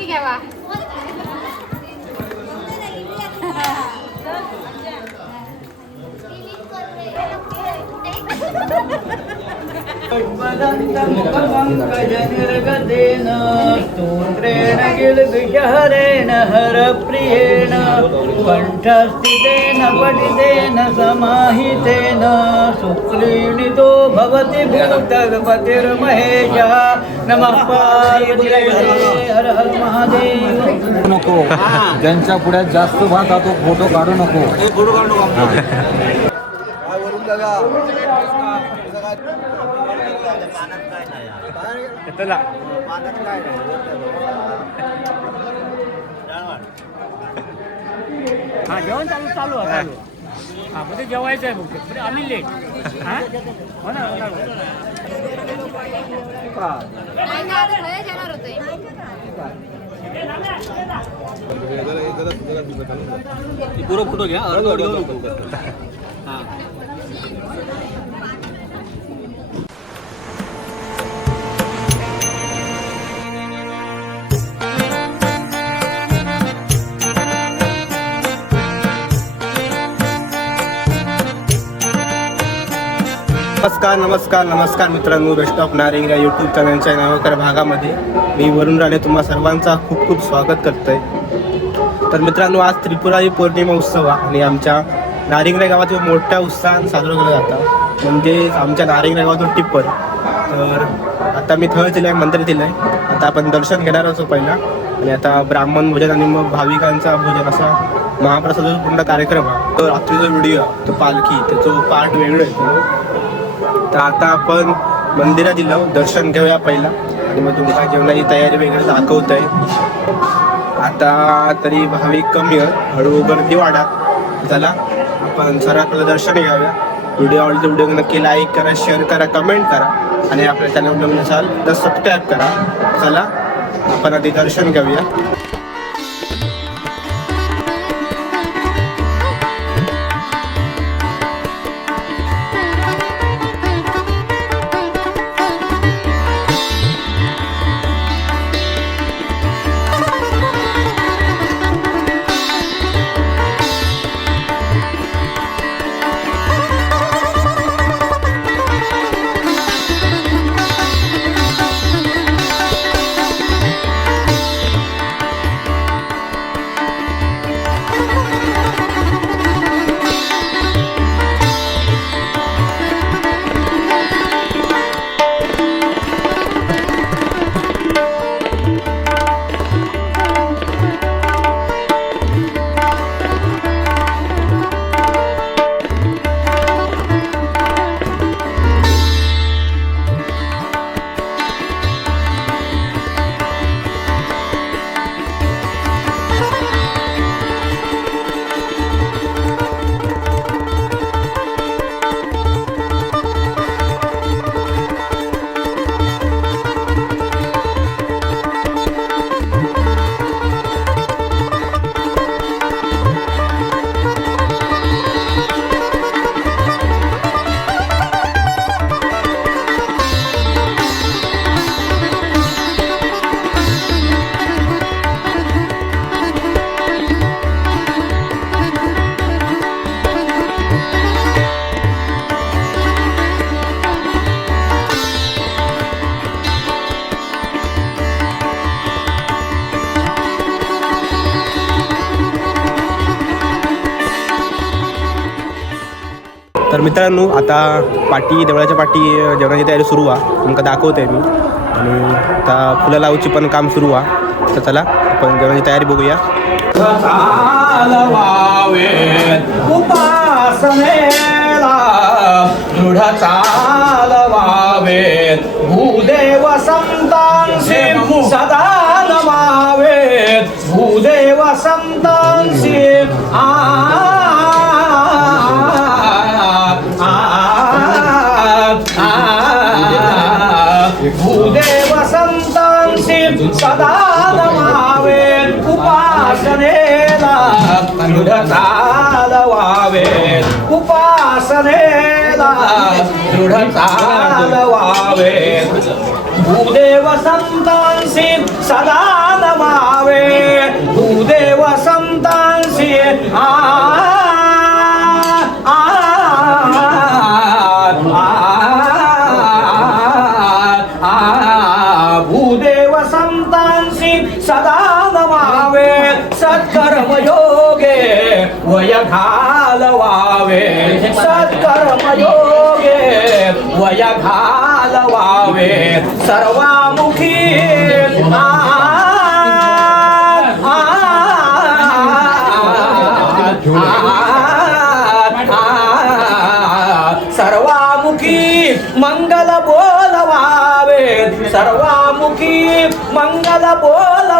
माहिती घ्यावा निर्गतेन स्तोत्रेण गिलगिषहरेण हरप्रियेण कण्ठस्थितेन पठितेन समाहितेन सुक्रीडितो भवति भूतगपतिर्महेशः नमः हर हर महादेव नको. ज्यांच्या पुढ्यात जास्त भात हा तो फोटो काढू नको. हा जेवण चालू चालू आहे चालू. हा. मग ते जेवायचं आहे फक्त. म्हणजे आम्ही लेट हा? हो ना हो हो पुरो फोटो घ्या अर्धवट घेऊ नको नमस्कार नमस्कार नमस्कार मित्रांनो. बेस्ट ऑफ नारिंग या यूट्यूब चॅनलच्या नावाकर भागामध्ये मी वरुण राणे तुम्हा सर्वांचा खूप खूप स्वागत करतोय. तर मित्रांनो आज त्रिपुरारी पौर्णिमा उत्सव आणि आमच्या नारिंगरा गावात मोठ्या उत्साहात साजरा केला जातात म्हणजे आमच्या नारिंगरा गावातून टिप्पर. तर आता मी थळ दिलं आहे मंदिर दिलं आहे आता आपण दर्शन घेणार असो पहिला. आणि आता ब्राह्मण भोजन आणि मग भाविकांचा भोजन असा महाप्रसादाचा पूर्ण कार्यक्रम आहे. तर रात्रीचा व्हिडिओ तो पालखी त्याचं पार्ट वेगळं आहे. तर आता आपण मंदिरात दिलं दर्शन घेऊया पहिला. आणि मग तुमच्या जेवणाची तयारी वगैरे दाखवत आहे आता तरी भाविक कमी आहे हळूहळू गर्दी वाढा. चला आपण सराकडे दर्शन घ्याव्या व्हिडिओ आवडले व्हिडिओ नक्की लाईक करा शेअर करा कमेंट करा. आणि आपल्या चॅनल नसाल तर सबस्क्राईब करा. चला आपण आधी दर्शन घेऊया. तर मित्रांनो आता पाटी देवळाच्या पाटी जेवणाची तयारी सुरू आहे तुमका दाखवते मी. आणि आता फुलं लावची पण काम सुरू आहे तर चला आपण जेवणाची तयारी बघूया. उपासनेला उपासनेला भूदेव संतांशी सदा नमावे। भूदेव संतांशी आ वय घालवावे सर्वामुखी आ सर्वामुखी मंगल बोलवावे सर्वामुखी मंगल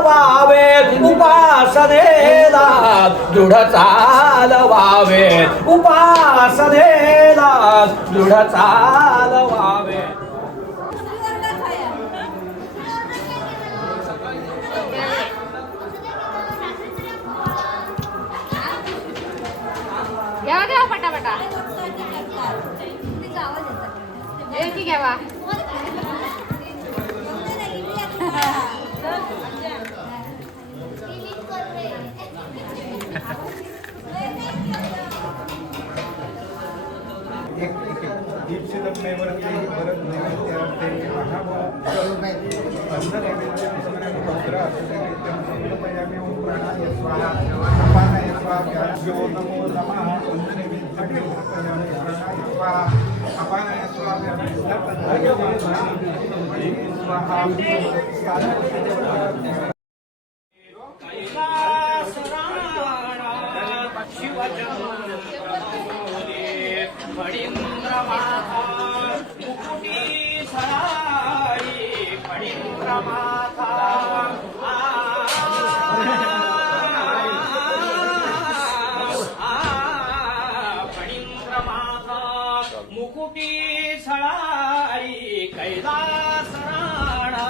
बोलवावे उपासनेला दृढ चालवावे. उपासनेला दृढ चालवावे. घ्यावा घ्यावा पटापटा. एक घ्यावा दीपशिदपणेवरती परत नैवेद्यार्थे महाभाव अन्न नैवेद्यं समयं भद्रा समयं ओम प्राणाय स्वाहा अपानाय स्वाहा यो नमो नमः अन्न नैवेद्यं प्राणाय स्वाहा अपानाय स्वाहा स्वाहा कुटी सळाळी कैलास राणा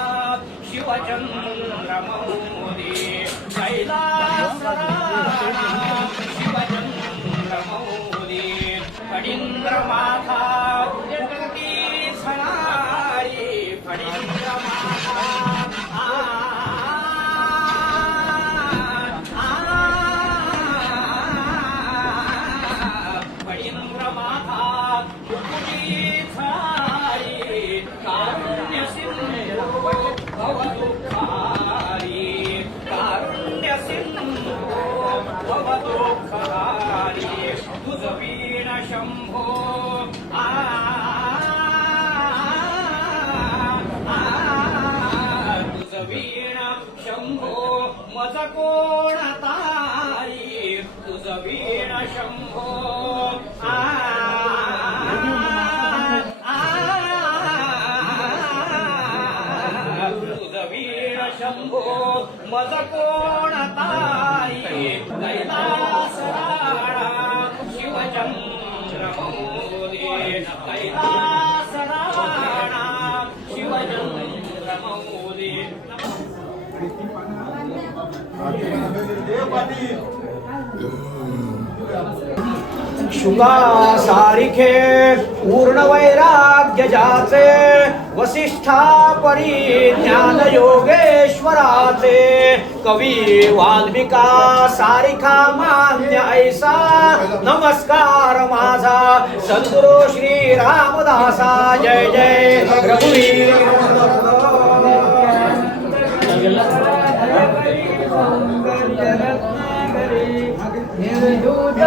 शिवचंद्र मौली कैलास राणा शिवचंद्र मौली फणींद्र माथा कोण तारी तुझ वीण शंभो आ तुझ वीण शंभो मज कोण ताई कैलास राणा शिवचंद्र मौली कैलास राणा शिवचंद्र शुका सारिखे पूर्ण वैराग्य जाचे वसिष्ठा परी ज्ञान योगेश्वराचे कवी वाल्मिका सारिखा मान्य ऐसा नमस्कार माझा। सद्गुरु श्री रामदासा जय जय। रघुवीर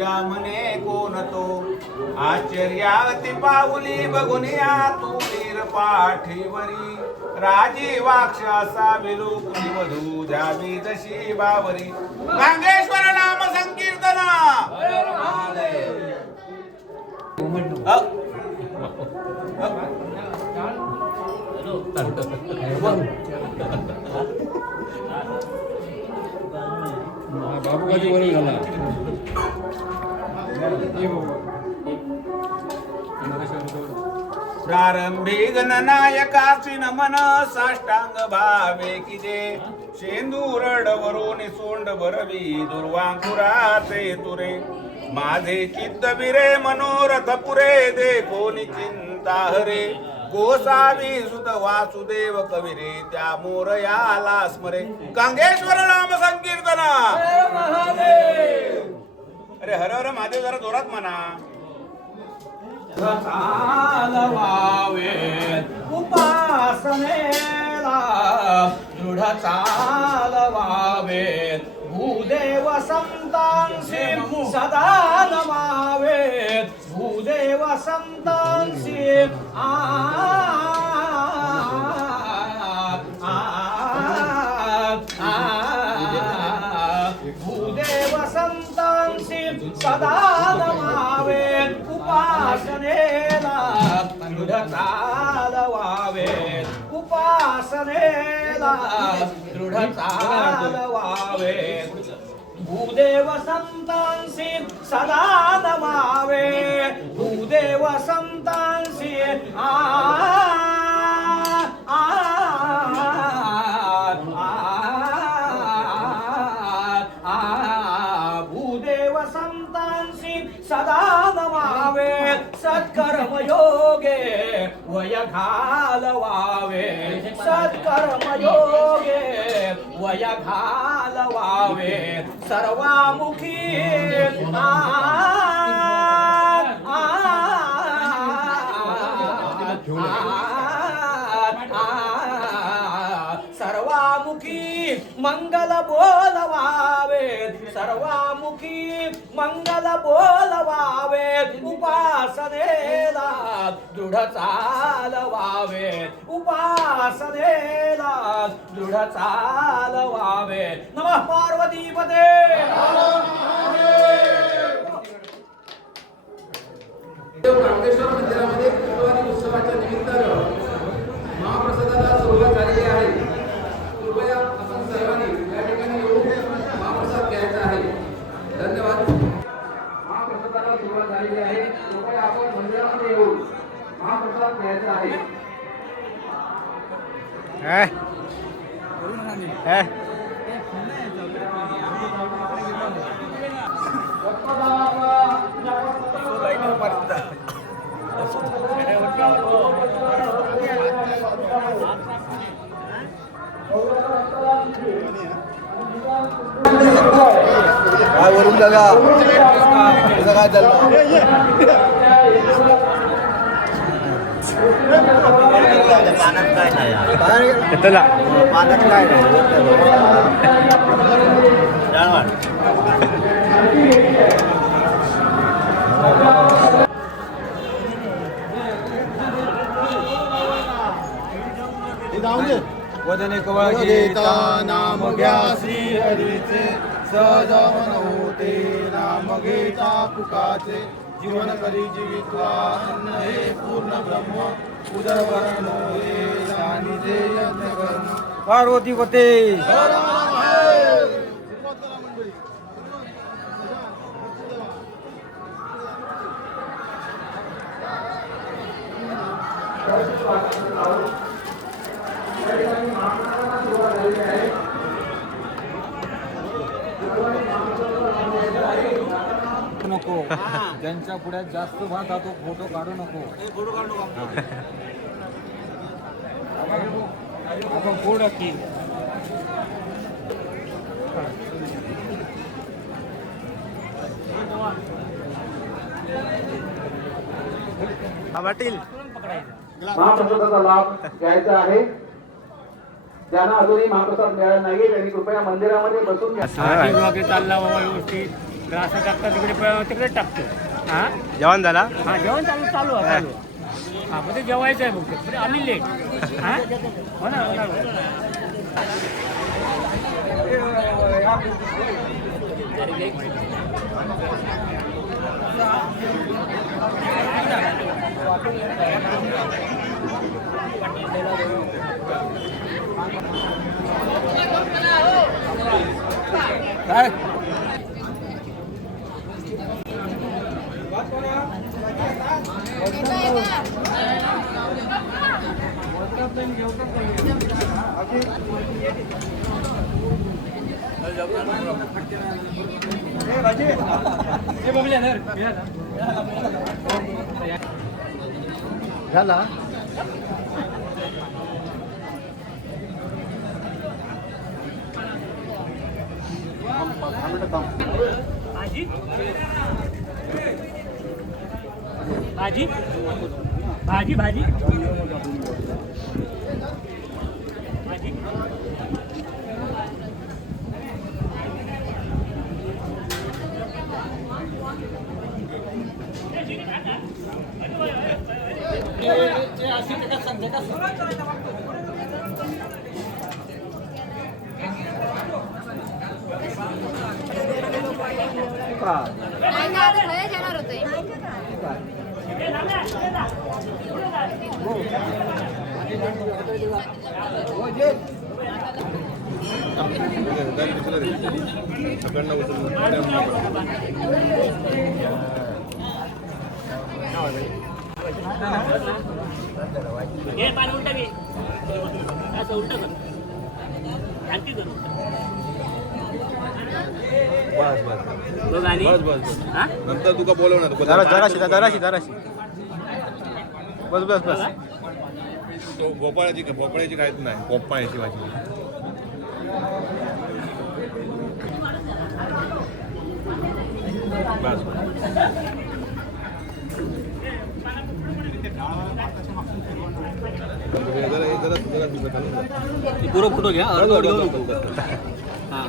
दुजा म्हणे कोण तो? आश्चर्यावती पाऊली बघून या तू वीर पाठीवरी. राजी वाक्ष असा विलोकुली मधू द्यावी जशी बावरी. गांगेश्वर नाम संकीर्तना! बाबू कधी वरील झाला. प्रारंभी गणनायकाची नमन साष्टांग भावे की जे. शेंदूरड वरून सोंड भरवी दुर्वांकुराचे तुरे. माझे चित्त बिरे मनोरथ पुरे देखोनी चिंता हरे. गोसावी सुत वासुदेव कविरे त्या मोरयाला स्मरे. कांगेश्वर नाम संकीर्तन. अरे हर हर महादेव जरा जोरात म्हणा. चालवावे उपासनेला दृढ चालवावे भूदेव संतांशी सदा नमावे भूदेव संतांशी आ, चालवावे उपासनेला दृढ चालवावे. भूदेव संतांशी सदा नमावे भूदेव संतांशी आ आ, भूदेव संतांशी सदा सत्कर्मयोगे वय घालवावे. सत्कर्म योगे वय घालवावे. सर्वामुखी आ, आ, आ, सर्वामुखी मंगल बोलवावे. सर्वामुखी मंगल बोलवावे. उपासने दृढ चालवावे. उपासनेला दृढ चालवावे. नमः पार्वतीपदे रामटेश्वर मंदिरामध्ये फुलवारी उत्सवाच्या निमित्तानं महाप्रसादाला सुरुवात झालेली आहे. कृपया आपण सर्वांनी या ठिकाणी येऊन महाप्रसाद घ्यायचा आहे. धन्यवाद. महाप्रसादाला सुरुवात झालेली आहे. कृपया आपण मंदिरामध्ये येऊन महाप्रसाद घ्यायचा आहे काय वरून दादा तुझं काय चाललं पाण्यात काय वदने गीता नाम घ्या श्री हरीचे. सजवन होते नाम घेता पुकाचे. जीवन करी जीवित्वा अन्न हे पूर्ण ब्रह्म उदर वरण हे ज्यांच्या पुढ्यात जास्त भात हा तो फोटो काढू नको. फोटो काढू नको आपण पुढं की महाप्रसादाचा लाभ घ्यायचा आहे. ज्यांना अजूनही महाप्रसाद मिळाला नाही त्यांनी कृपया मंदिरामध्ये बसून घ्या. चालला बाबा व्यवस्थित. तर असं टाकता तिकडे तिकडे टाकतो. हा जेवण झाला हा जेवण चालू चालू आहे चालू आहे. हा मग ते जेवायचं आहे फक्त पण आम्ही लेट हा हो ना हो ना. काय झाला भाजी भाजी भाजी भाजी भाजी नाही का आता लय जाणार होते हे पाणी उलट घे. असं उलट कर. शांती कर. बस बस. बघ आणि? बस बस हा? नंतर तुका बोलवणार. जरा जराशी जराशी जराशी. बस बस बस. तो भोपाळ्याची भोपाळ्याची काहीच नाही. पोपाळ्याची भाजी बस जरा जरा जरा पुरं फोटो घ्या अर्धवट घेऊ नको हा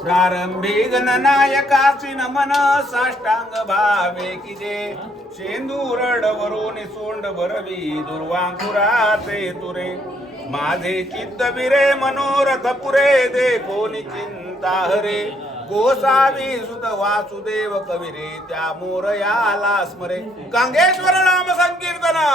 प्रारंभी गणनायकाची नमन साष्टांग भावे की जे शेंदूर डवरून सोंड भरवी दुर्वांकुराचे तुरे माझे चित्त विरे मनोरथ पुरे देखोनी चिंता हरे गोसावी सुत वासुदेव कविरे त्या मोरयाला स्मरे. गंगेश्वर नाम संकीर्तना